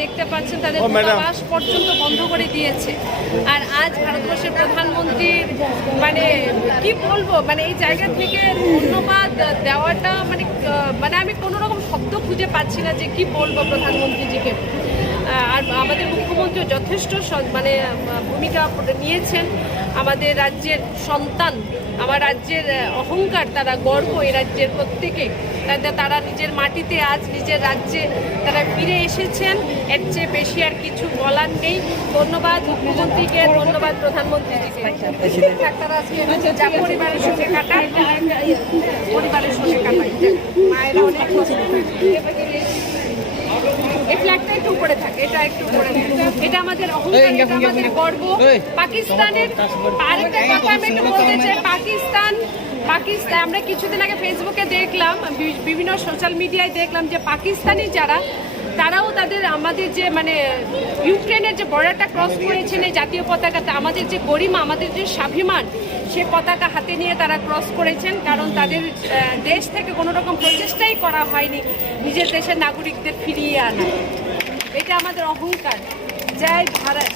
দেখতে পাচ্ছেন তাদের দূতাবাস পর্যন্ত বন্ধ করে দিয়েছে। আর আজ ভারতবর্ষের প্রধানমন্ত্রীর মানে কি বলবো, মানে এই জায়গা থেকে ধন্যবাদ দেওয়াটা মানে আমি কোনো রকম শব্দ খুঁজে পাচ্ছি না যে কি বলবো প্রধানমন্ত্রীজিকে। আর আমাদের মুখ্যমন্ত্রী যথেষ্ট মানে ভূমিকা নিয়েছেন। আমাদের রাজ্যের সন্তান, আমার রাজ্যের অহংকার, তারা গর্ব এই রাজ্যের প্রত্যেকে। তারা নিজের মাটিতে আজ নিজের রাজ্যে তারা ফিরে এসেছেন। এর চেয়ে বেশি আর কিছু বলার নেই। ধন্যবাদ মুখ্যমন্ত্রীকে, ধন্যবাদ প্রধানমন্ত্রীকে। পরিবারের সঙ্গে কাটায়, পরিবারের সঙ্গে কাটায়, মায়েরা অনেক কষ্ট। এই ফ্ল্যাগটা একটু উপরে থাকে, এটা একটু উপরে থাকে। এটা আমাদের অহংকার, এটা আমাদের গর্ব। পাকিস্তানের আরেকটা কথা আমি একটু বলতে চাই, পাকিস্তান আমরা কিছুদিন আগে ফেসবুকে দেখলাম, বিভিন্ন সোশ্যাল মিডিয়ায় দেখলাম যে পাকিস্তানি যারা, তারাও তাদের আমাদের যে মানে ইউক্রেনের যে বর্ডারটা ক্রস করেছেন এই জাতীয় পতাকাতে, আমাদের যে গরিমা, আমাদের যে স্বাভিমান, সে পতাকা হাতে নিয়ে তারা ক্রস করেছেন। কারণ তাদের দেশ থেকে কোনো রকম প্রচেষ্টাই করা হয়নি নিজের দেশের নাগরিকদের ফিরিয়ে আনা। এটা আমাদের অহংকার। জয় ভারত।